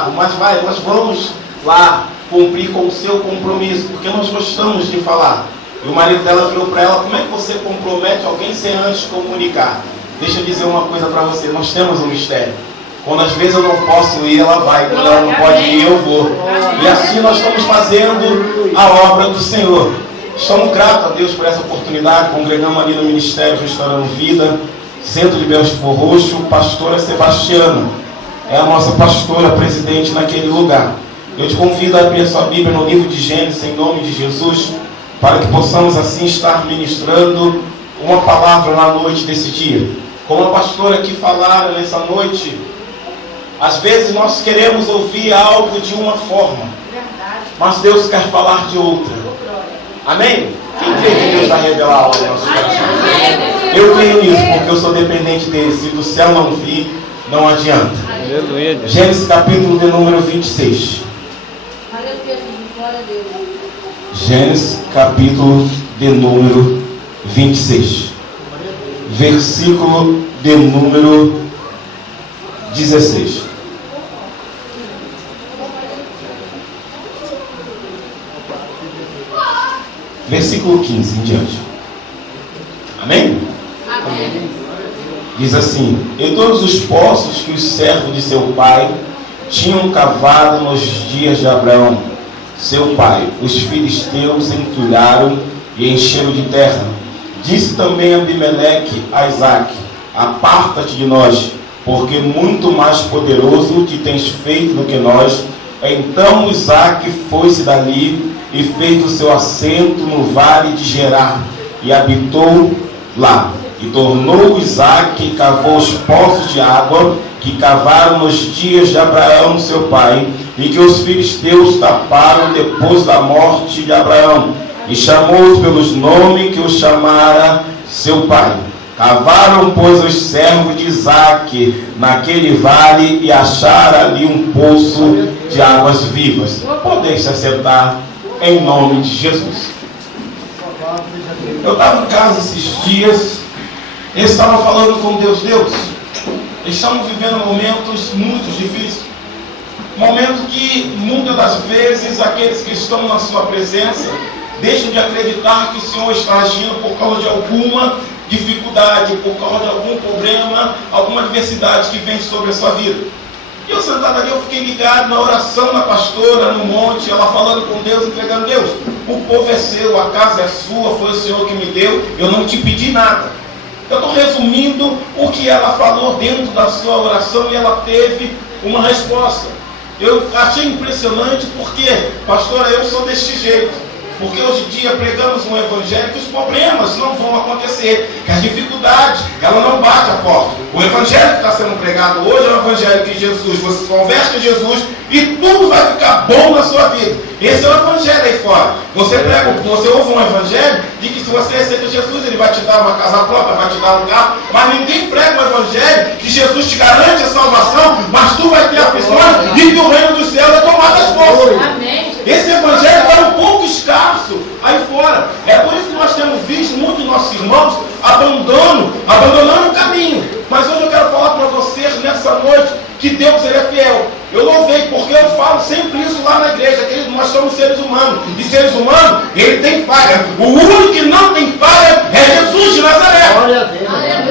brabo, mas nós vamos lá cumprir com o seu compromisso, porque nós gostamos de falar. E o marido dela virou para ela: como é que você compromete alguém sem antes comunicar? Deixa eu dizer uma coisa para você, nós temos um mistério. Quando às vezes eu não posso ir, ela vai. Quando ela não pode ir, eu vou. E assim nós estamos fazendo a obra do Senhor. Estamos gratos a Deus por essa oportunidade. Congregamos ali no Ministério Restaurando Vida, Centro de Belfor Roxo. Pastora Sebastiana é a nossa pastora presidente naquele lugar. Eu te convido a abrir a sua Bíblia no livro de Gênesis, em nome de Jesus, para que possamos assim estar ministrando uma palavra na noite desse dia. Como a pastora aqui falara nessa noite, às vezes nós queremos ouvir algo de uma forma, mas Deus quer falar de outra. Amém? Quem crê que Deus vai revelar algo no nosso coração? Eu creio nisso, porque eu sou dependente dele. Se do céu não vir, não adianta. Gênesis capítulo de número 26. Gênesis capítulo de número 26. Versículo de número 16. Versículo 15 em diante. Amém? Amém? Diz assim: e todos os poços que os servos de seu pai tinham cavado nos dias de Abraão, seu pai, os filisteus entulharam e encheram de terra. Disse também Abimeleque a Isaque: aparta-te de nós, porque muito mais poderoso te tens feito do que nós. Então Isaque foi-se dali e fez o seu assento no vale de Gerar, e habitou lá. E tornou Isaque e cavou os poços de água que cavaram nos dias de Abraão seu pai, e que os filisteus taparam depois da morte de Abraão, e chamou-os pelos nomes que os chamara seu pai. Cavaram, pois, os servos de Isaque naquele vale e acharam ali um poço de águas vivas. Podem se assentar em nome de Jesus. Eu estava em casa esses dias, eu estava falando com Deus. Estamos vivendo momentos muito difíceis, momentos que muitas das vezes aqueles que estão na sua presença deixam de acreditar que o Senhor está agindo por causa de alguma dificuldade, por causa de algum problema, alguma adversidade que vem sobre a sua vida. E eu sentado ali, eu fiquei ligado na oração da pastora no monte, ela falando com Deus, entregando: Deus, o povo é seu, a casa é sua, foi o Senhor que me deu, eu não te pedi nada. Eu estou resumindo o que ela falou dentro da sua oração, e ela teve uma resposta. Eu achei impressionante porque, pastora, eu sou deste jeito. Porque hoje em dia pregamos um evangelho que os problemas não vão acontecer, que as dificuldades, ela não bate a porta. O evangelho que está sendo pregado hoje é o evangelho que Jesus, você se converte a Jesus e tudo vai ficar bom na sua vida. Esse é o evangelho aí fora. Você ouve um evangelho de que se você aceita Jesus, ele vai te dar uma casa própria, vai te dar um carro, mas ninguém prega o evangelho que Jesus te garante a salvação, mas tu vai ter aflições e que o reino dos céus é tomado às forças. Amém. Esse evangelho está um pouco escasso aí fora. É por isso que nós temos visto muitos de nossos irmãos abandonando o caminho. Mas hoje eu quero falar para vocês nessa noite que Deus, ele é fiel. Eu louvei, porque eu falo sempre isso lá na igreja, querido, nós somos seres humanos, e seres humanos, ele tem falha. O único que não tem falha é Jesus de Nazaré.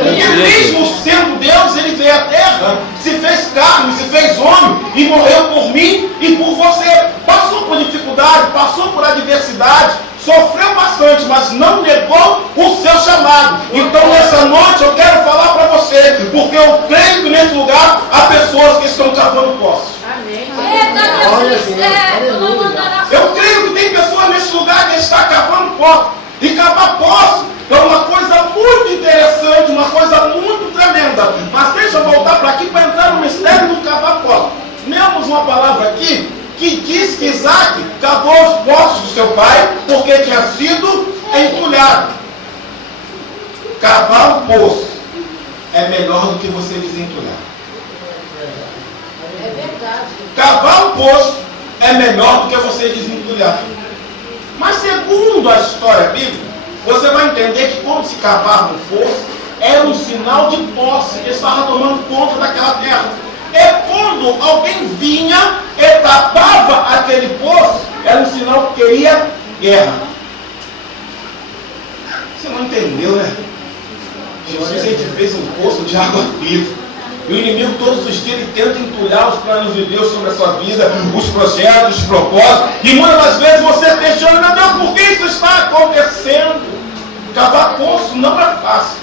E mesmo sendo Deus, ele veio à terra, se fez carne, se fez homem, e morreu por mim e por você. Passou por dificuldade, passou por adversidade, sofreu bastante, mas não negou o seu chamado. Então nessa noite eu quero falar para você, porque eu creio que nesse lugar há pessoas que estão cavando poços. Amém. Eu creio que tem pessoas nesse lugar que estão cavando poços. E cavar poços é uma coisa muito interessante, uma coisa muito tremenda. Mas deixa eu voltar para aqui para entrar no mistério do cavar poços. Temos uma palavra aqui que diz que Isaque cavou os poços do seu pai porque tinha sido entulhado. Cavar um poço é melhor do que você desentulhar. É verdade. Cavar um poço é melhor do que você desentulhar. Mas segundo a história bíblica, você vai entender que quando se cavava um poço, era um sinal de posse que estava tomando conta daquela terra. É quando alguém vinha naquele poço era um sinal que queria guerra. Você não entendeu, né? Jesus, a gente fez um poço de água viva. E o inimigo todos os dias ele tenta entulhar os planos de Deus sobre a sua vida, os projetos, os propósitos. E muitas das vezes você questiona, meu Deus, por que isso está acontecendo? Cavar poço não é fácil.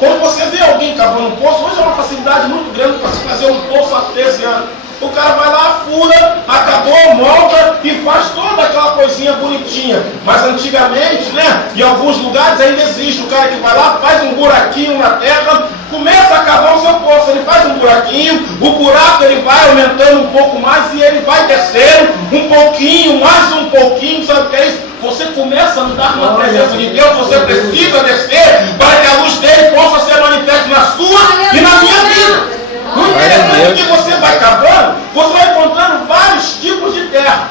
Quando você vê alguém cavando um poço, hoje é uma facilidade muito grande para se fazer um poço artesiano. O cara vai lá, fura, acabou, molda e faz toda aquela coisinha bonitinha. Mas antigamente, né, em alguns lugares ainda existe o cara que vai lá, faz um buraquinho na terra, começa a cavar o seu poço. Ele faz um buraquinho, o buraco ele vai aumentando um pouco mais e ele vai descendo um pouquinho, mais um pouquinho, sabe o que é isso? Você começa a andar na presença de Deus, você precisa descer para que a luz dele possa ser manifesta na sua e na minha vida. No interessante que você vai cavando, você vai encontrando vários tipos de terra.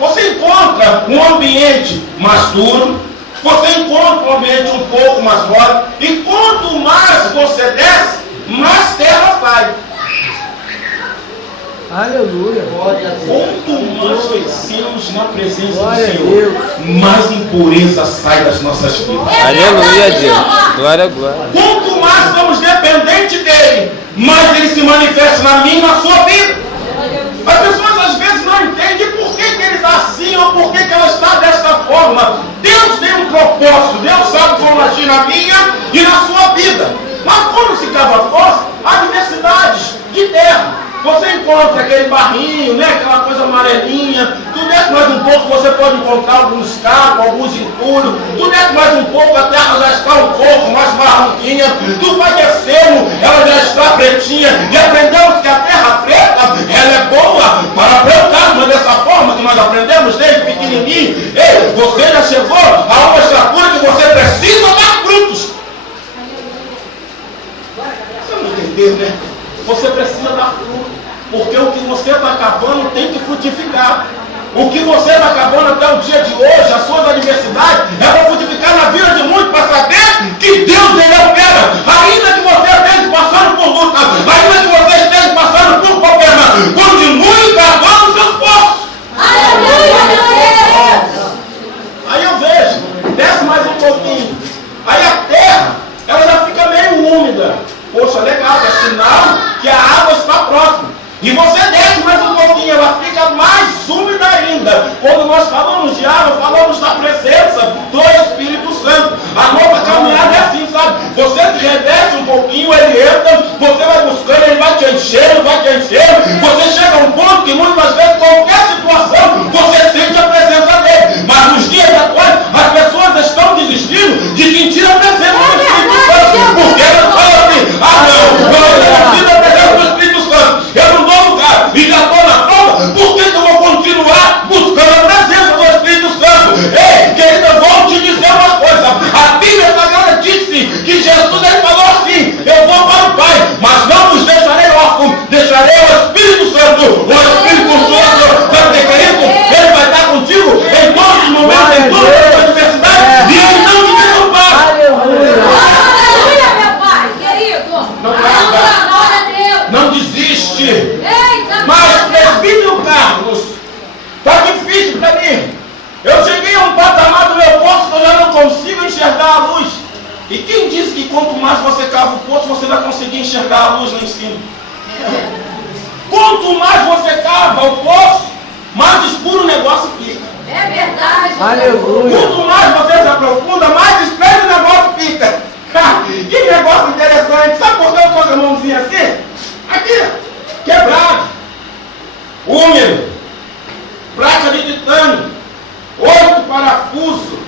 Você encontra um ambiente mais duro, você encontra um ambiente um pouco mais mole, e quanto mais você desce, mais terra sai. Aleluia. Quanto mais crescemos na presença do Senhor, mais impureza sai das nossas vidas. Aleluia, Deus. Glória a glória. Quanto mais somos dependentes dele, mais ele se manifesta na minha e na sua vida. As pessoas às vezes não entendem por que ele está assim ou por que ela está desta forma. Deus tem um propósito, Deus sabe como agir na minha e na sua vida. Mas quando se cava poço, há diversidades de terra. Você encontra aquele barrinho, né, aquela coisa amarelinha. Tu desce mais um pouco, você pode encontrar alguns cacos, alguns entulhos. Tu desce mais um pouco, a terra já está um pouco mais marronquinha. Tu vai descendo, ela já está pretinha. E aprendemos que a terra preta, ela é boa para plantar, mas dessa forma que nós aprendemos desde pequenininho. Ei, você já chegou a uma estatura que você precisa dar frutos. Você não entendeu, né? Você precisa dar fruto, porque o que você está cavando tem que frutificar. O que você está cavando até o dia de hoje, as suas adversidades, é para frutificar na vida de muitos, para saber que Deus ele opera. Ainda que você esteja passando por luta, ainda que você esteja passando por problema, continue cavando seus poços. Aí eu vejo, desce mais um pouquinho, aí a terra, ela já fica meio úmida. Poxa, legal, é sinal que a água está próxima. E você desce mais um pouquinho, ela fica mais úmida ainda. Quando nós falamos de água, falamos da presença do Espírito Santo. A nova caminhada é assim, sabe? Você se reveste um pouquinho, ele entra, você vai buscando, ele vai te enchendo, vai te enchendo. Você chega a um ponto que muitas vezes, qualquer situação, você sente a presença dele. Mas nos dias atuais, as pessoas estão desistindo de sentir a presença do Espírito Santo. Porque elas falam assim, ah não, eu não preciso da presença do Espírito Santo. Eu não dou lugar e já estou na prova, por que eu vou continuar buscando a presença do Espírito Santo? Ei, querida, eu vou te dizer uma coisa. A Bíblia Sagrada disse que Jesus ele falou assim, eu vou para o Pai, mas não vos deixarei órfãos, deixarei o Espírito Santo. O Espírito Santo, sabe o que é isso? Ele vai estar contigo em todos os momentos, em todas as adversidades, e ele não te desampara. Aleluia, meu Pai, querido. Não desiste. Mas, presbítero Carlos, está difícil para mim. Eu cheguei a um patamar do meu poço que eu já não consigo enxergar a luz. E quem disse que quanto mais você cava o poço, você vai conseguir enxergar a luz lá em cima? Quanto mais você cava o poço, mais escuro o negócio fica. É verdade. Aleluia. Quanto mais você se aprofunda, mais estranho o negócio fica. Que negócio interessante. Sabe por que eu estou com a mãozinha assim? Aqui, quebrado, úmido, placa de titânio, 8 parafusos,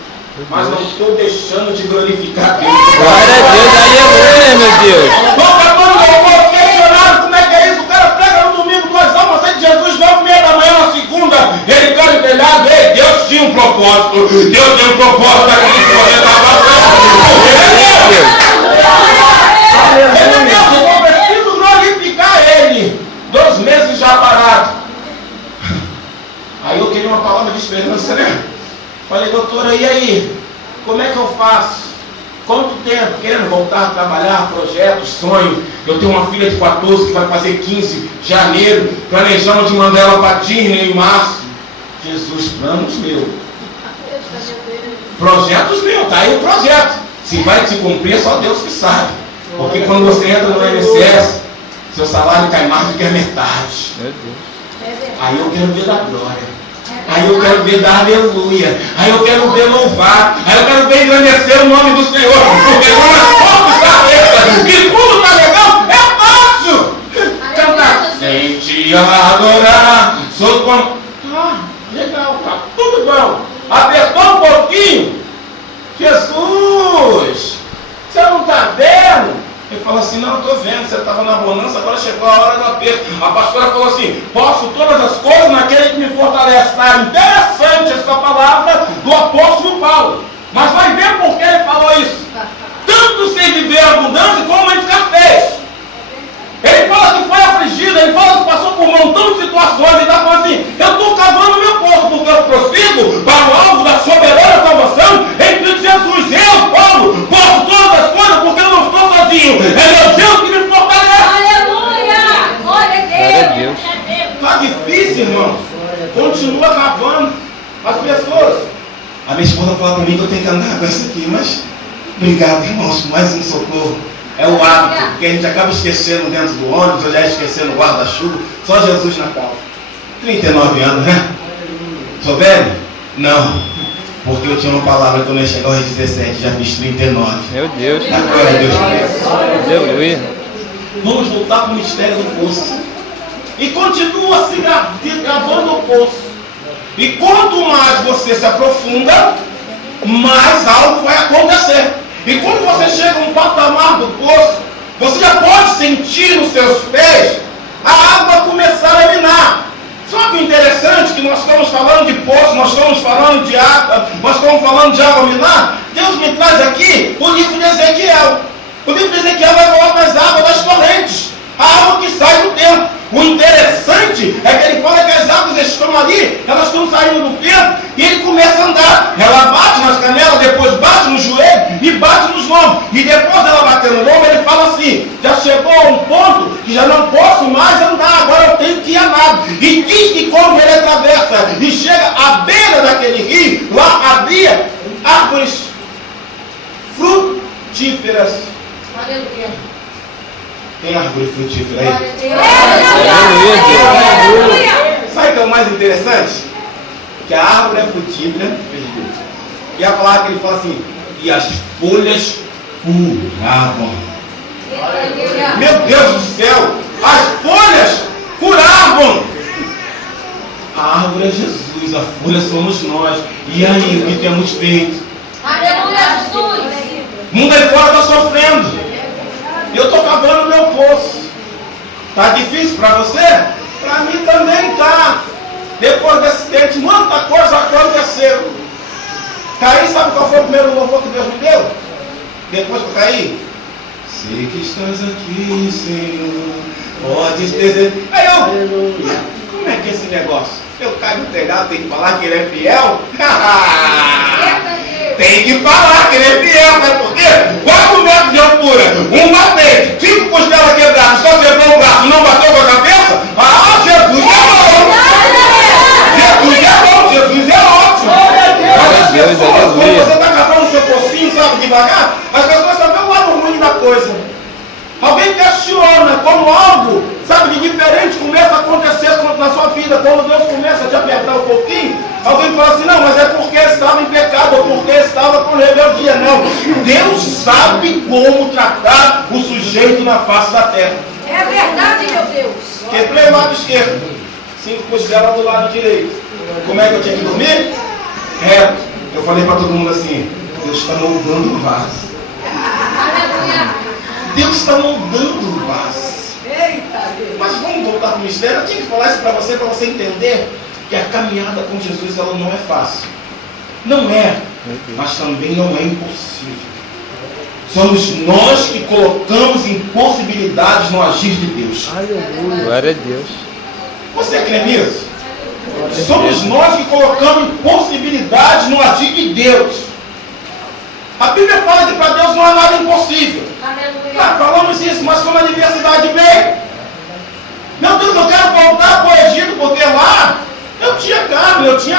mas não estou deixando de glorificar Deus. Glória a Deus, aleluia, meu Deus. Estou acabando meu povo questionado, como é que é isso? O cara prega no domingo 2 horas, você de Jesus, 9h30 da manhã, na segunda, ele cai no telhado. Ei, Deus tinha um propósito, Deus tem um propósito aqui que você está passando. Ele é Deus, eu preciso glorificar ele. 2 meses já parado. Aí eu queria uma palavra de esperança, né? Falei, doutora, e aí? Como é que eu faço? Quanto tempo? Querendo voltar a trabalhar, projetos, sonho. Eu tenho uma filha de 14 que vai fazer 15 de janeiro. Planejamos de mandar ela para Disney em março. Jesus, planos meus. Projetos meus, tá aí o projeto. Se vai se cumprir, só Deus que sabe. Porque quando você entra no INSS, seu salário cai mais do que a metade. Meu Deus. Aí eu quero ver da glória. Aí eu quero ver da aleluia. Aí eu quero ver louvar. Aí eu quero ver engrandecer o nome do Senhor. Porque quando as portas estão abertas e tudo está legal, é fácil. Cantar. Sem te adorar. Sou como. Ah, legal, tá tudo bom. Apertou um pouquinho. Jesus, você não está vendo? Ele falou assim, não, estou vendo, você estava na bonança, agora chegou a hora do aperto. A pastora falou assim, posso todas as coisas naquele que me fortalece. Tá interessante essa palavra do apóstolo Paulo. Mas vai ver por que ele falou isso. Tanto sem viver abundância como em escassez. Ele fala que foi afligido, ele fala que passou por um montão de situações. Ele está falando assim, eu estou cavando meu poço, porque eu prossigo para o alvo da soberana salvação em Cristo Jesus. Eu, Paulo, posso todas as coisas porque eu não estou sozinho. É meu Deus que me fortalece. Aleluia! Glória a Deus! Está difícil, irmãos. Continua cavando as pessoas. A minha esposa fala para mim que eu tenho que andar com isso aqui, mas obrigado, irmãos, por mais um socorro. É o hábito, porque a gente acaba esquecendo dentro do ônibus, ou já esquecendo o guarda-chuva. Só Jesus na calça. 39 anos, né? Sou velho? Não. Porque eu tinha uma palavra que eu não ia chegar aos 17, já fiz 39. Meu Deus. Agora Deus Cristo. Aleluia. Vamos voltar para o mistério do poço. E continua se gravando o poço. E quanto mais você se aprofunda, mais algo vai acontecer. E quando você chega a um patamar do poço, você já pode sentir nos seus pés a água começar a minar. Só que o interessante é que nós estamos falando de poço, nós estamos falando de água, nós estamos falando de água minar. Deus me traz aqui o livro de Ezequiel. O livro de Ezequiel vai falar das águas das torrentes, a água que sai do tempo. O interessante é que ele fala que as águas estão ali, elas estão saindo do tempo, e ele começa a andar. Ela bate nas canelas, depois bate no joelho e bate nos lombos. E depois dela bater no lombo, ele fala assim, já chegou a um ponto que já não posso mais andar, agora eu tenho que ir a nado. E diz que quando ele atravessa e chega à beira daquele rio, lá havia árvores frutíferas. Aleluia! Tem árvore frutífera aí? Sabe o que é o mais interessante? Que a árvore é frutífera, e a palavra que ele fala assim, e as folhas curavam. Meu Deus do céu, as folhas curavam. A árvore é Jesus, a folha somos nós. E aí, o que temos feito? Aleluia, Jesus! O mundo aí fora está sofrendo. Eu estou cavando meu poço. Está difícil para você? Para mim também está. Depois desse tempo, muita coisa aconteceu. Caí, sabe qual foi o primeiro louvor que Deus me deu? Depois que eu caí? Sei que estás aqui, Senhor. Podes dizer. Aí eu, como é que é esse negócio? Eu caio no telhado, tem que falar que ele é fiel? Tem que falar que ele é fiel, sabe por quê? 4 metros de altura, um batente, 5 costelas quebradas, só quebrou o braço, não bateu com a cabeça? Ah, Jesus é bom! Jesus é bom, Jesus é ótimo! Mas as pessoas, quando você está cavando o seu pocinho, sabe, devagar, as pessoas só vê o lado ruim da coisa. Alguém questiona como algo, sabe, de diferente começa a acontecer na sua vida. Quando Deus começa a te apertar um pouquinho, alguém fala assim, não, mas é porque estava em pecado, ou porque estava com rebeldia. Não, Deus sabe como tratar o sujeito na face da terra. É verdade, meu Deus! Quebrei o lado esquerdo, 5 costelas do lado direito. Como é que eu tinha que dormir? Reto. Eu falei para todo mundo assim, Deus está moldando o vaso. Aleluia! Deus está moldando o vaso. Eita Deus! Mas vamos voltar para o mistério. Eu tinha que falar isso para você entender que a caminhada com Jesus ela não é fácil. Não é, mas também não é impossível. Somos nós que colocamos impossibilidades no agir de Deus. Glória a Deus. Você crê nisso? Somos nós que colocamos impossibilidades no agir de Deus. A Bíblia fala que para Deus não há nada impossível. Falamos isso, mas quando a adversidade vem, meu Deus, eu quero voltar para o Egito, porque lá eu tinha carne, eu tinha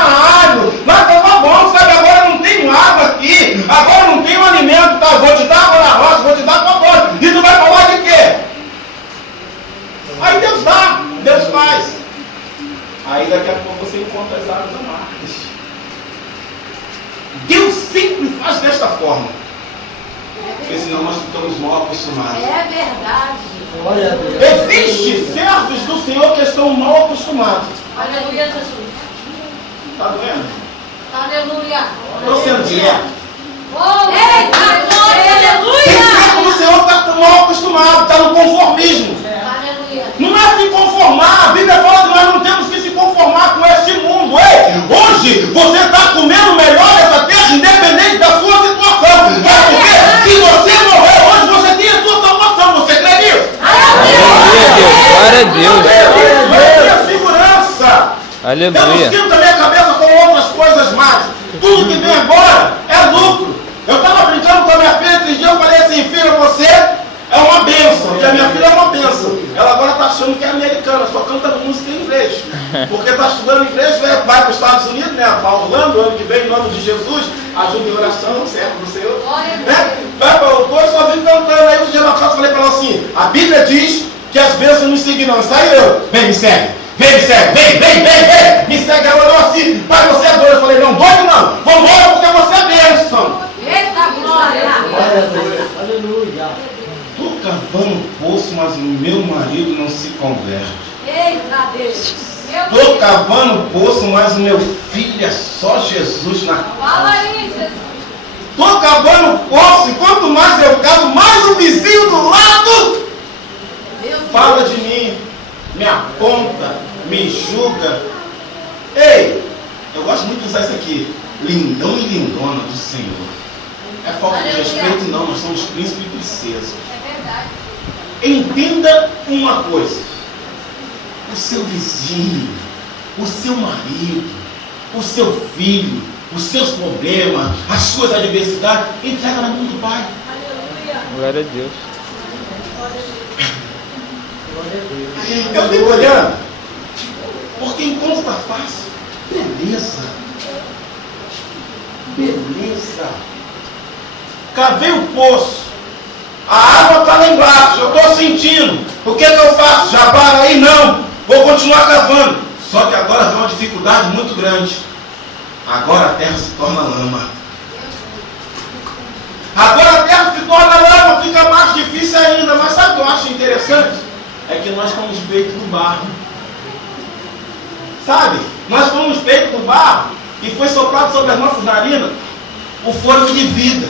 Aí daqui a pouco você encontra as águas amargas. Deus sempre faz desta forma. Porque senão nós ficamos mal acostumados. É verdade. Existem servos do Senhor que estão mal acostumados. Aleluia, Jesus. Está doendo? Aleluia. Estou sendo direto. Eita, glória, Tem aleluia. servo do Senhor que está mal acostumado, está no conformismo. Aleluia. Não é se conformar. A Bíblia fala que nós não temos que se conformar com este mundo. Ei, hoje você está comendo o melhor dessa terra, independente da sua situação. É porque se você morrer hoje, você tem a sua salvação. Você crê nisso? Glória a Deus. Você tem a segurança. Eu não Aleluia. esquento a minha cabeça com outras coisas mais. Tudo que vem agora é lucro. Eu estava brincando com a minha filha esses dias, eu falei assim, filha, você é uma bênção. E a minha filha é uma bênção. Ela agora está achando que é americana, só canta música em inglês. Porque está estudando inglês, vai para os Estados Unidos, né? Para Orlando, ano que vem, em nome de Jesus, ajuda em oração, servo do Senhor. Né? Vai para o povo, só vem cantando. Aí um dia na casa eu falei para ela assim, a Bíblia diz que as bênçãos nos seguirão. Isso aí eu, vem, me segue. Vem, me segue, vem, me segue. Ela olhou assim, pai, você é doido. Eu falei, não, doido não, vambora porque você é bênção. Eita, glória. Aleluia. Estou cavando poço, mas o meu marido não se converte. Eita, Deus. Estou cavando poço, mas o meu filho é só Jesus na Fala aí, Jesus. Estou cavando poço, e quanto mais eu cavo, mais o vizinho do lado fala de mim, me aponta, me julga. Ei, eu gosto muito de usar isso aqui. Lindão e lindona do Senhor. É falta de respeito não, nós somos príncipes e princesas. É verdade. Entenda uma coisa. O seu vizinho, o seu marido, o seu filho, os seus problemas, as suas adversidades, entrega na mão do Pai. Glória a Deus. Eu fico olhando, porque enquanto está fácil, beleza. Cavei o poço, a água está lá embaixo, eu estou sentindo. O que eu faço? Já para aí? Não, vou continuar cavando. Só que agora vem uma dificuldade muito grande. Agora a terra se torna lama. Agora a terra se torna lama, fica mais difícil ainda. Mas sabe o que eu acho interessante? É que nós fomos feitos do barro. Sabe? Nós fomos feitos do barro e foi soprado sobre as nossas narinas o fôlego de vida.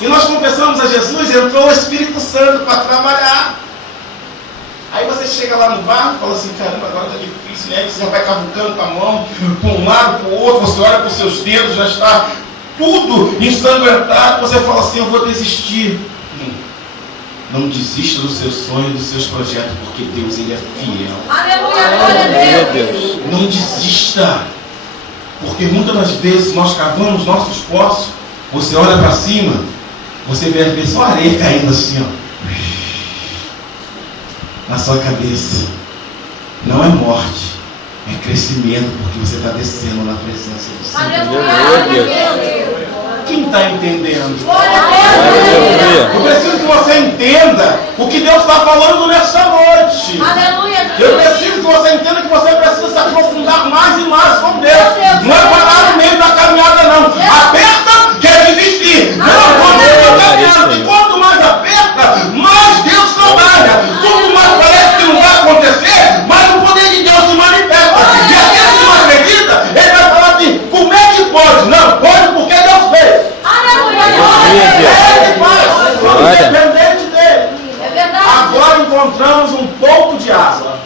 E nós confessamos a Jesus, entrou o Espírito Santo para trabalhar. Aí você chega lá no barro e fala assim, caramba, agora está difícil, né? Você já vai cavucando com a mão, para um lado, para o outro, você olha para os seus dedos, já está tudo ensanguentado, você fala assim, eu vou desistir. Não desista dos seus sonhos, dos seus projetos, porque Deus, Ele é fiel. Aleluia, glória a Deus. Não desista, porque muitas das vezes nós cavamos nossos poços, você olha para cima, você vê só areia caindo assim, ó, na sua cabeça. Não é morte, é crescimento, porque você está descendo na presença do Senhor. Aleluia. Quem está entendendo? Glória a Deus. Eu preciso que você entenda o que Deus está falando nessa noite. Aleluia. Eu preciso que você entenda que você precisa se aprofundar mais e mais com Deus. Não é parar no meio da caminhada, não. Aperta, quer desistir. Não, continua caminhando. E quanto mais aperta, mais Deus trabalha. Quanto mais parece que não vai acontecer, mais o poder de Deus se manifesta. E aquele que não acredita, ele vai falar assim, como é que pode? Não, pode porque Deus fez. Ele faz, somos dependentes dele. É verdade. Agora encontramos um pouco de água.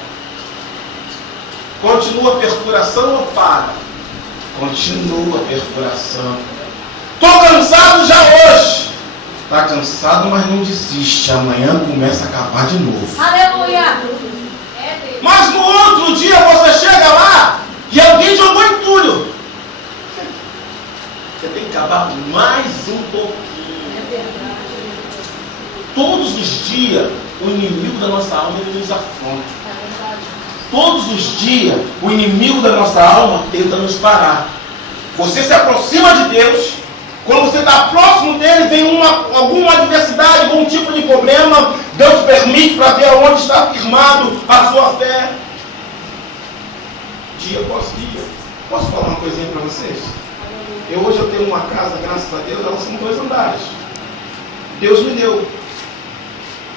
Continua a perfuração ou para? Continua a perfuração. Estou cansado já hoje. Está cansado, mas não desiste. Amanhã começa a cavar de novo. Aleluia. Mas no outro dia você chega lá e alguém jogou entulho. Você tem que cavar mais um pouquinho. Todos os dias o inimigo da nossa alma ele nos afronta. Todos os dias o inimigo da nossa alma tenta nos parar. Você se aproxima de Deus. Quando você está próximo dele, vem alguma adversidade, algum tipo de problema. Deus permite para ver onde está firmado a sua fé. dia após dia. Posso falar uma coisinha para vocês? Hoje eu tenho uma casa, graças a Deus, elas são 2 andares. Deus me deu.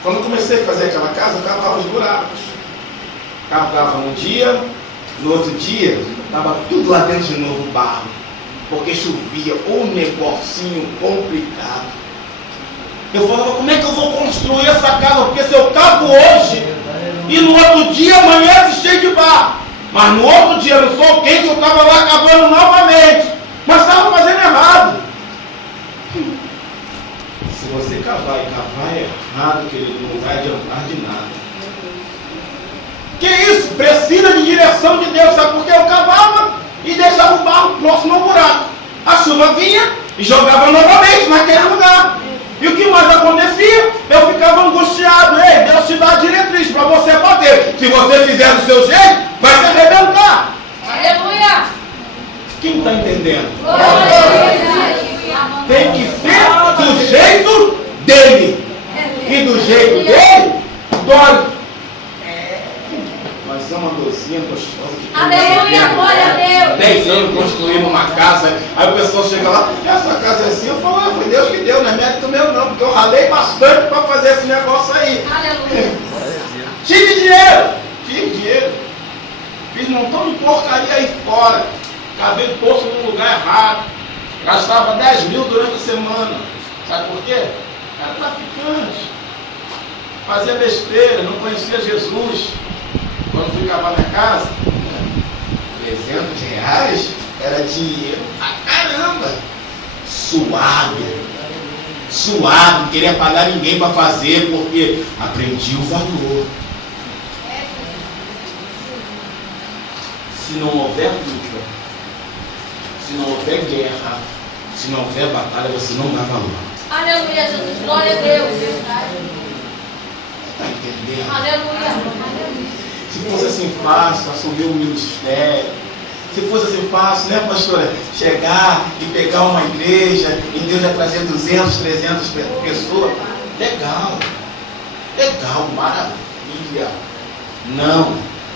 Quando eu comecei a fazer aquela casa, eu cavava os buracos. Cavava um dia, no outro dia, estava tudo lá dentro de novo barro. Porque chovia, um negocinho complicado. Eu falava, como é que eu vou construir essa casa? Porque se eu cavo hoje, e no outro dia amanhece cheio de barro. Mas no outro dia, no sol quente, eu estava lá cavando novamente. Mas estava fazendo errado. Se você cavar e cavar errado, querido, não vai adiantar de nada. Que isso? Precisa de direção de Deus. Sabe por quê? Eu cavava e deixava o barro próximo ao buraco. A chuva vinha e jogava novamente naquele lugar. E o que mais acontecia? Eu ficava angustiado. Ei, Deus te dá a diretriz para você bater. Se você fizer do seu jeito, vai se arrebentar. Aleluia! Quem está entendendo? Tem que ser do jeito dele. E do jeito dele, dói. Mas é uma docinha gostosa. Aleluia, glória a Deus. 10 anos construindo uma casa. Aí o pessoal chega lá, essa casa é assim. Eu falo, foi Deus que deu, não é mérito meu não. Porque eu ralei bastante para fazer esse negócio aí. Aleluia. Tive dinheiro. Fiz um montão de porcaria aí fora. Cavei o poço no lugar errado. Gastava 10 mil durante a semana. Sabe por quê? Era traficante. Fazia besteira, não conhecia Jesus. Quando fui cavar minha casa, 300 reais era dinheiro pra caramba. Suado, não queria pagar ninguém para fazer, porque aprendi o valor. Se não houver luta, se não houver guerra, se não houver batalha, você não dá valor. Aleluia, Jesus, glória a Deus. Está entendendo? Aleluia. Se fosse assim fácil, assumir o ministério. Se fosse assim fácil, né, pastora? Chegar e pegar uma igreja e Deus vai trazer 200, 300 pessoas. Legal, maravilha. Não,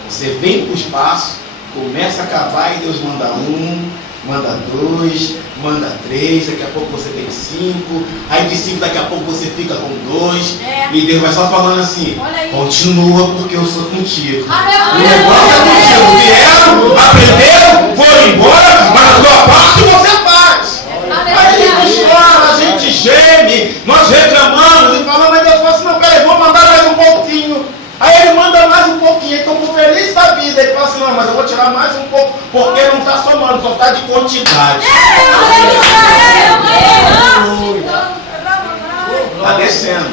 você vem para o espaço, começa a cavar e Deus manda 1, manda 2, manda 3, daqui a pouco você tem 5, aí de 5 daqui a pouco você fica com 2, e Deus vai só falando assim, continua porque eu sou contigo. O negócio é contigo, vieram, aprenderam, foram embora, mas a sua parte você faz. Aí a gente chora, a gente geme, nós reclamamos e falamos, mas Deus fala assim, não, peraí, vou mandar mais um pouquinho. Aí ele manda mais um pouquinho, então estou feliz da vida. Ele fala assim, não, mas eu vou tirar mais um pouco, porque não está somando, só está de quantidade. Está descendo.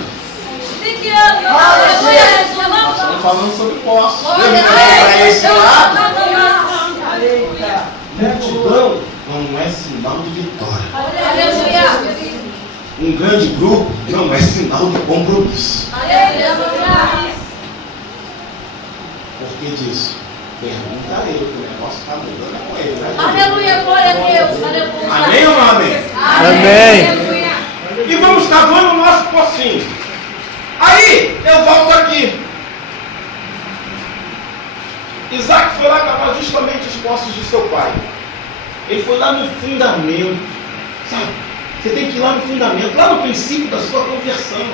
Estamos falando sobre poços. Para esse lado, multidão não é sinal de vitória. Um grande grupo não é sinal de compromisso. Por que disso? Pergunta a ele, que o negócio está mudando com ele. Né? Aleluia, glória a Deus. Aleluia. Amém ou não amém? Amém. E vamos cavando o nosso pocinho. Aí, eu volto aqui. Isaac foi lá cavar justamente os poços de seu pai. Ele foi lá no fundamento. Sabe? Você tem que ir lá no fundamento, lá no princípio da sua conversão.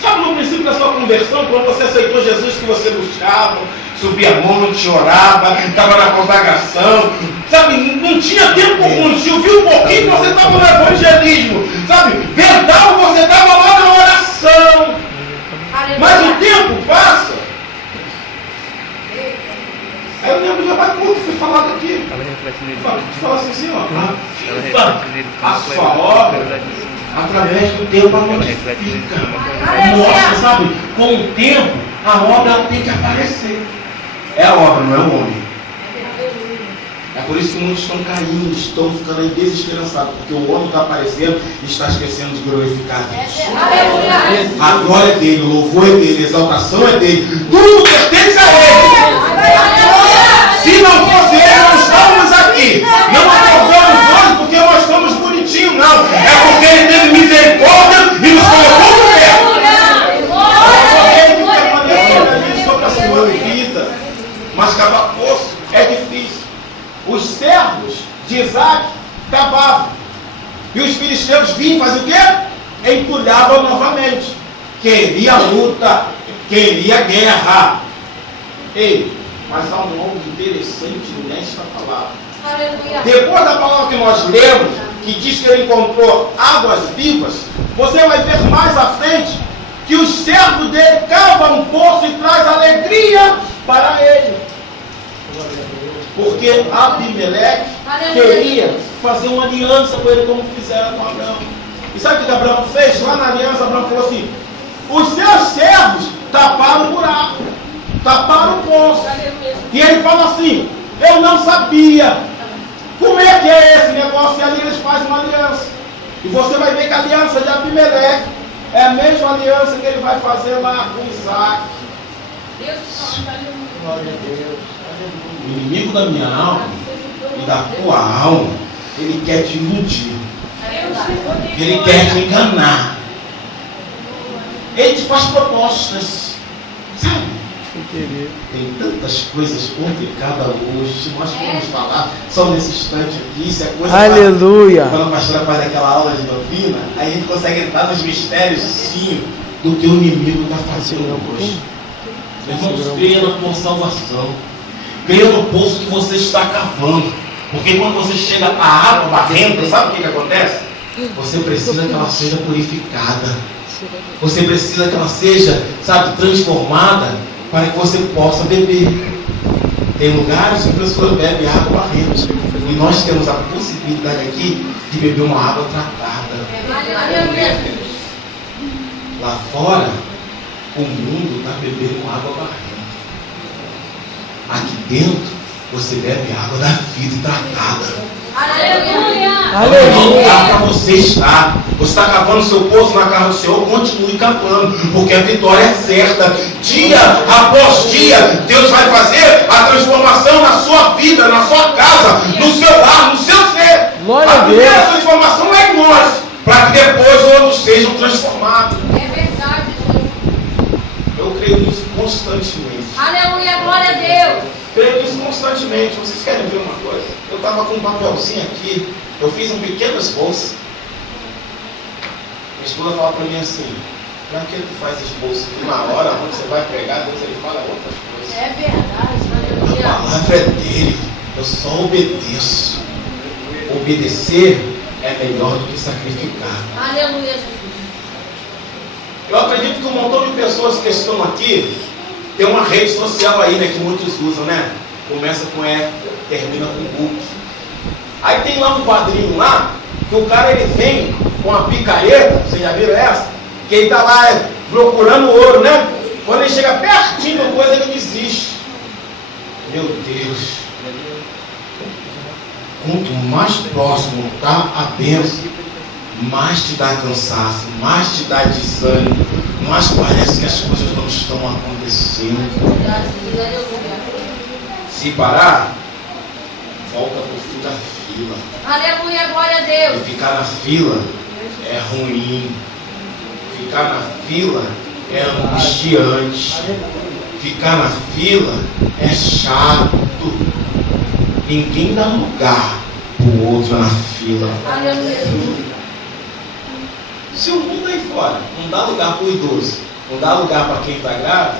Sabe no princípio da sua conversão, quando você aceitou Jesus, que você buscava, subia a monte, orava, estava na consagração, sabe, não tinha tempo comum, se ouviu um pouquinho, você estava no evangelismo, sabe, verdade, você estava lá na oração, mas o tempo passa. Aí eu lembro de uma culto, fui falado aqui, fala assim, ó, aviva a sua obra, através do tempo a modifica. Mostra, sabe? Com o tempo, a obra tem que aparecer. É a obra, não é o homem. É por isso que muitos estão caindo, estão ficando aí desesperançados, porque o homem está aparecendo e está esquecendo de glorificar Deus. A glória é dele, o louvor é dele, a exaltação é dele, tudo pertence a ele. Se não fosse ele, não estávamos aqui. Não acordamos hoje porque nós estamos bonitinhos, não. É porque ele teve misericórdia e nos colocou no pé. Ele que permaneceu ali sobre a sua vida. Mas cavar poço É difícil. Os servos de Isaac cavavam. E os filisteus vinham fazer o quê? Entulhavam novamente. Queria luta, queria guerra. Ei, mas há um algo interessante nesta palavra. Aleluia. Depois da palavra que nós lemos, que diz que ele encontrou águas vivas, você vai ver mais à frente que os servos dele cavam um poço e traz alegria para ele. Porque Abimeleque queria fazer uma aliança com ele, como fizeram com Abraão. E sabe o que Abraão fez? Lá na aliança, Abraão falou assim: os seus servos taparam o buraco, taparam o poço. E ele fala assim: eu não sabia. Como é que é esse negócio? E ali eles fazem uma aliança. E você vai ver que a aliança de Abimeleque é a mesma aliança que ele vai fazer lá com Isaac. Glória a Deus. O inimigo da minha alma e da tua alma, ele quer te iludir. Ele quer te enganar. Ele te faz propostas. Sabe? Tem tantas coisas complicadas hoje. Nós vamos falar só nesse instante aqui. Isso é coisa. Aleluia. Quando a pastora faz aquela aula de doutrina, aí a gente consegue entrar nos mistérios, sim, do que o inimigo está fazendo hoje. Irmãos, creia na tua salvação. Creia no poço que você está cavando. Porque quando você chega à água barrenta, sabe o que acontece? Você precisa que ela seja purificada. Você precisa que ela seja, sabe, transformada para que você possa beber. Tem lugares que as pessoas bebem água barrenta. E nós temos a possibilidade aqui de beber uma água tratada. Lá fora, o mundo está bebendo água barrenta. Aqui dentro, você bebe água da vida tratada. Aleluia. No lugar para você estar. Você está cavando seu poço na casa do Senhor, continue cavando, porque a vitória é certa. Dia após dia, Deus vai fazer a transformação na sua vida, na sua casa, no seu lar, no seu ser. Glória A a Deus. primeira transformação é em nós, para que depois outros sejam transformados. É verdade, Jesus. Eu creio nisso constantemente. Aleluia, glória a Deus. Creio nisso constantemente. Vocês querem ver uma coisa? Eu estava com um papelzinho aqui, eu fiz um pequeno esboço. Minha esposa fala para mim assim: para que tu faz esboço? Que na hora onde você vai pregar, Deus ele fala outras coisas. É verdade, A aleluia. palavra é dele, eu só obedeço. Obedecer é melhor do que sacrificar. Aleluia, Jesus. Eu acredito que um montão de pessoas que estão aqui tem uma rede social aí, né, que muitos usam, né? Começa com F, termina com book. Aí tem lá um quadrinho lá, que o cara ele vem com a picareta, vocês já viram essa? Que ele tá lá procurando ouro, né? Quando ele chega pertinho da coisa, ele desiste. Meu Deus. Quanto mais próximo está a bênção, mais te dá cansaço, mais te dá desânimo, mais parece que as coisas não estão acontecendo. Se parar, volta para o fim da fila. Aleluia, glória a Deus. E ficar na fila é ruim. Ficar na fila é angustiante. Ficar na fila é chato. Ninguém dá lugar para o outro na fila. Aleluia. Se o mundo aí fora não dá lugar para o idoso, não dá lugar para quem está grávido,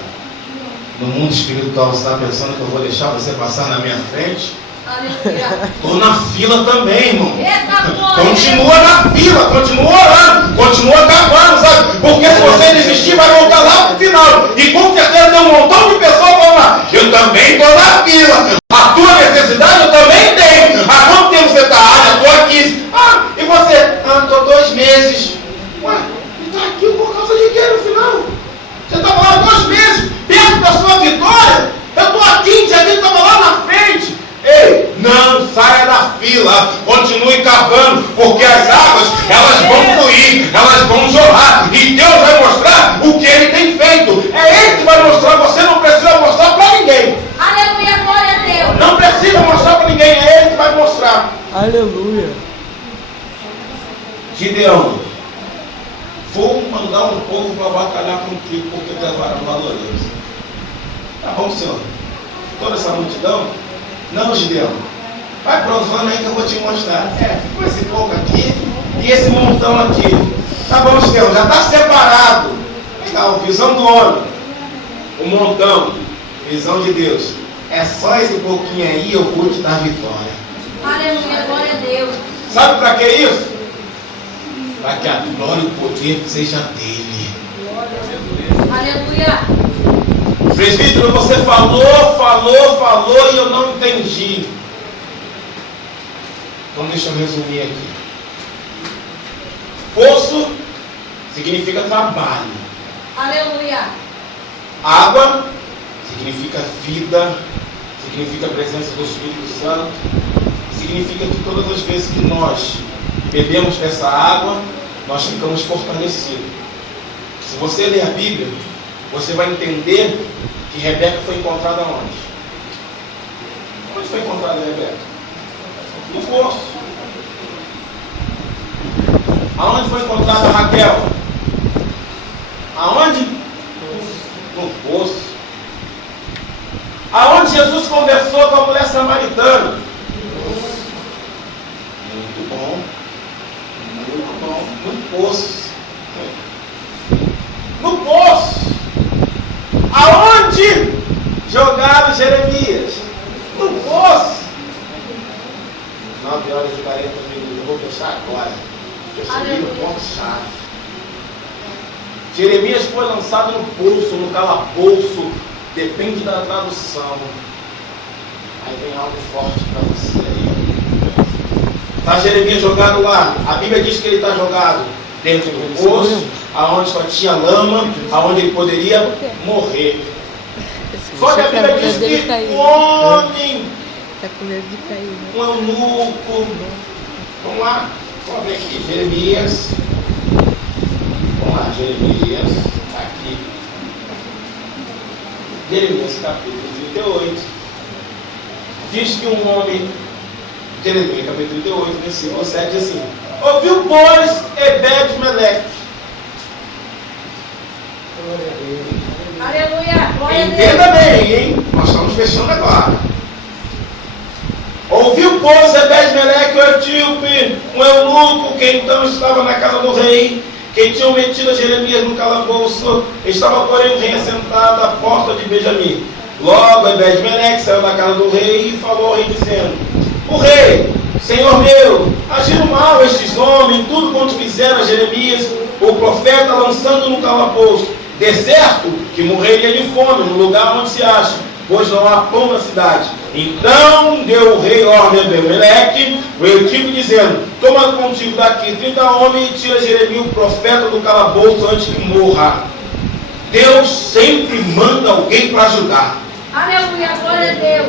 no mundo espiritual você está pensando que eu vou deixar você passar na minha frente? Aleluia. Estou na fila também, irmão. Eita glória. Continua na fila, continua orando, continua cavando, sabe? Porque se você desistir, vai voltar lá pro final. E com certeza tem um montão de pessoas que vão lá. Eu também estou na fila. A tua necessidade eu também tenho. Há quanto tempo você está? Ah, já estou aqui. Ah, e você? Ah, estou 2 meses. Ué, e está aqui por causa de quê no final? Você estava lá 2 meses, perto da sua vitória. Eu estou aqui, já estava lá na frente. Ei, não saia da fila, continue cavando, porque as águas, elas vão fluir, elas vão jorrar, e Deus vai mostrar o que Ele tem feito. É Ele que vai mostrar, você não precisa mostrar para ninguém. Aleluia, glória a Deus. Não precisa mostrar para ninguém, é Ele que vai mostrar. Aleluia. Gideão, vou mandar um povo para batalhar contigo, porque levaram valores. Tá bom, Senhor? Toda essa multidão, Não, Gideão. Vai provando aí que eu vou te mostrar. Ficou esse pouco aqui e esse montão aqui. Tá bom, Gideão, já está separado. Legal, visão do homem. O montão, visão de Deus. É só esse pouquinho aí, eu vou te dar vitória. Aleluia, glória a Deus. Sabe para que isso? Para que a glória e o poder seja dele. Aleluia. Presbítero, você falou e eu não entendi. Então deixa eu resumir aqui. Poço significa trabalho. Aleluia. Água significa vida, significa a presença do Espírito Santo. Significa que todas as vezes que nós bebemos dessa água, nós ficamos fortalecidos. Se você ler a Bíblia, você vai entender que Rebeca foi encontrada onde? Onde foi encontrada Rebeca? No poço. Aonde foi encontrada Raquel? Aonde? No poço. Aonde Jesus conversou com a mulher samaritana? Muito bom. Muito bom. No poço. No poço. Aonde jogaram Jeremias? No poço. 9 horas e 40 minutos. Eu vou fechar agora. Eu cheguei no ponto-chave. Jeremias foi lançado no poço, no calabouço. Depende da tradução. Aí vem algo forte para você aí. Está Jeremias jogado lá. A Bíblia diz que ele está jogado dentro do poço, aonde só tinha lama, aonde ele poderia morrer. Só que a Bíblia diz que um homem, um eunuco, vamos lá, vamos ver aqui, Jeremias, vamos lá, Jeremias, está aqui, Jeremias capítulo 38, diz que um homem, Jeremias capítulo 38, versículo 7, diz assim: ouviu, pois, Ebed-Meleque. Aleluia, glória a Deus. Entenda bem, hein? Nós estamos fechando agora. Ouviu, pois, Ebed-Meleque, o etíope, um eunuco, que então estava na casa do rei, que tinham metido a Jeremias no calabouço. Estava, porém, o rei assentado à porta de Benjamim. Logo, Ebed-Meleque saiu da casa do rei e falou ao rei, dizendo: o rei, Senhor meu, agiram mal estes homens, tudo quanto fizeram a Jeremias, o profeta, lançando no calabouço. De certo que morreria de fome no lugar onde se acha, pois não há pão na cidade. Então deu o rei ordem a Ebed-Meleque, o etíope, dizendo: toma contigo daqui 30 homens e tira Jeremias, o profeta, do calabouço antes que morra. Deus sempre manda alguém para ajudar. Aleluia, glória a Deus.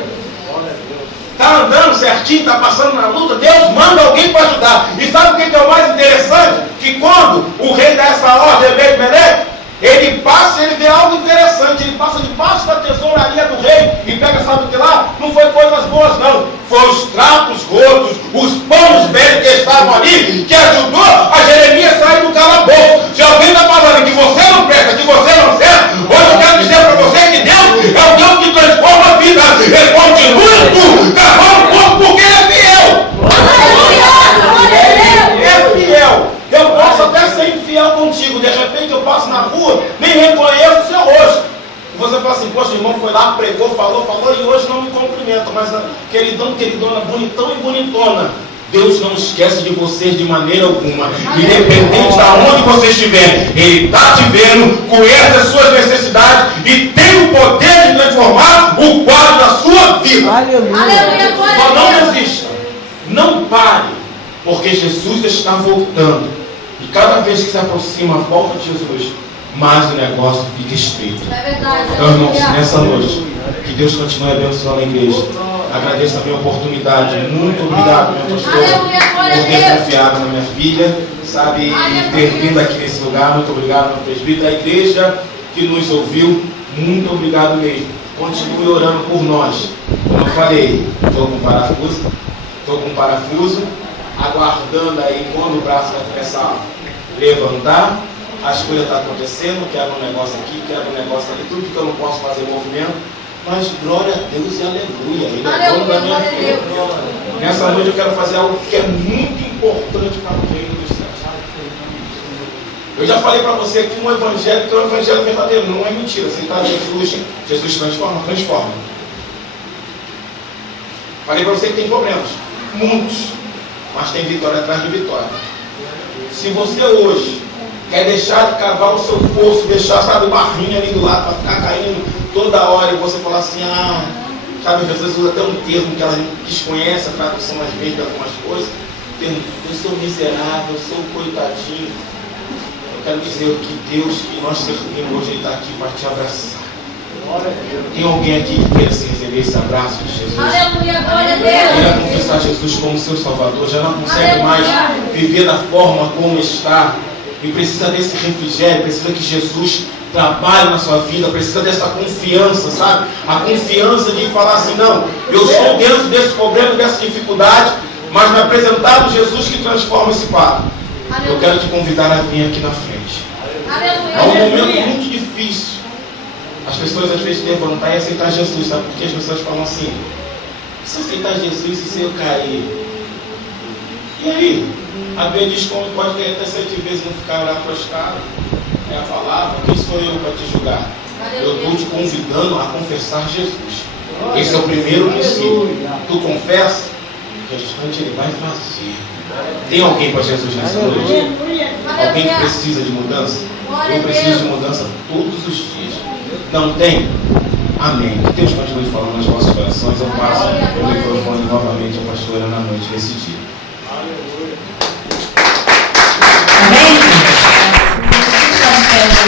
Está andando certinho, está passando na luta, Deus manda alguém para ajudar. E sabe o que é o mais interessante? Que quando o rei dá essa ordem a Ebed-Meleque, ele passa e ele vê algo interessante. Ele passa debaixo da tesouraria do rei e pega, sabe o que lá? Não foi coisas boas não, foi os trapos rotos, os panos velhos que estavam ali, que ajudou a Jeremias sair do calabouço. Se alguém está falando que você não presta, que você não serve, hoje eu quero dizer para você que Deus é o Deus que transforma a vida. Ele continua em tudo, transforma o corpo, porque Ele é fiel. É fiel. Eu posso até ser infiel contigo. De repente eu passo na rua, nem reconheço o seu rosto. E você fala assim: poxa, o irmão foi lá, pregou, falou, e hoje não me cumprimenta. Mas queridão, queridona, bonitão e bonitona, Deus não esquece de vocês de maneira alguma. Independente de onde você estiver, Ele está te vendo, conhece as suas necessidades e tem o poder de transformar o quadro da sua vida. Aleluia, glória Só a não Deus. desista. Não pare, porque Jesus está voltando. E cada vez que se aproxima a volta de Jesus, mais o negócio fica estreito. É verdade. Então, irmãos, Aleluia. nessa noite, que Deus continue abençoando a igreja. Agradeço também a oportunidade. Muito obrigado, minha pastora, Aleluia, glória a por ter Deus. confiado na minha filha, sabe, e ter vindo aqui nesse lugar. Muito obrigado, meu presbítero, a igreja que nos ouviu. Muito obrigado mesmo. Continue orando por nós. Como eu falei, estou com parafuso, aguardando aí quando o braço vai começar a levantar. As coisas estão acontecendo, quero um negócio aqui, quero um negócio ali, tudo que eu não posso fazer movimento, Mas glória a Deus e aleluia. Ele é Aleluia, dono da minha glória a vida. Deus. Nessa noite eu quero fazer algo que é muito importante para o reino dos céus. Eu já falei para você aqui um evangelho que é um evangelho verdadeiro, não é mentira. Aceitar Jesus transforma. Falei para você que tem problemas, muitos, mas tem vitória atrás de vitória. Se você hoje quer deixar de cavar o seu poço, deixar, sabe, barrinha ali do lado para ficar caindo toda hora e você falar assim, sabe, Jesus usa até um termo que ela desconhece, a tradução às vezes de algumas coisas, o termo, eu sou miserável, eu sou coitadinho. Eu quero dizer que Deus que nós servimos hoje, Ele está aqui para te abraçar. Tem alguém aqui que queira se receber esse abraço de Jesus? Aleluia, glória a Queira Deus. confessar Jesus como seu Salvador, já não consegue Aleluia. mais viver da forma como está e precisa desse refrigério, precisa que Jesus trabalhe na sua vida, precisa dessa confiança, sabe? A confiança de falar assim, não, eu sou dentro desse problema, dessa dificuldade, mas me apresentar o Jesus que transforma esse quadro. Eu quero te convidar a vir aqui na frente. É um momento muito difícil. As pessoas às vezes levantar e aceitar Jesus, sabe? Porque as pessoas falam assim, se aceitar Jesus e se eu cair? E aí? A Bíblia diz como pode cair até 7 vezes e não ficar lá prostrado. É a palavra, quem sou eu para te julgar? Eu estou te convidando a confessar Jesus. Esse é o primeiro princípio. Tu confessa, o restante Ele vai fazer. Tem alguém para Jesus nessa noite? Alguém que precisa de mudança? Eu preciso de mudança todos os dias. Não tem? Amém. Que Deus continue falando nos nossos corações. Eu passo o microfone novamente à pastora na noite desse dia.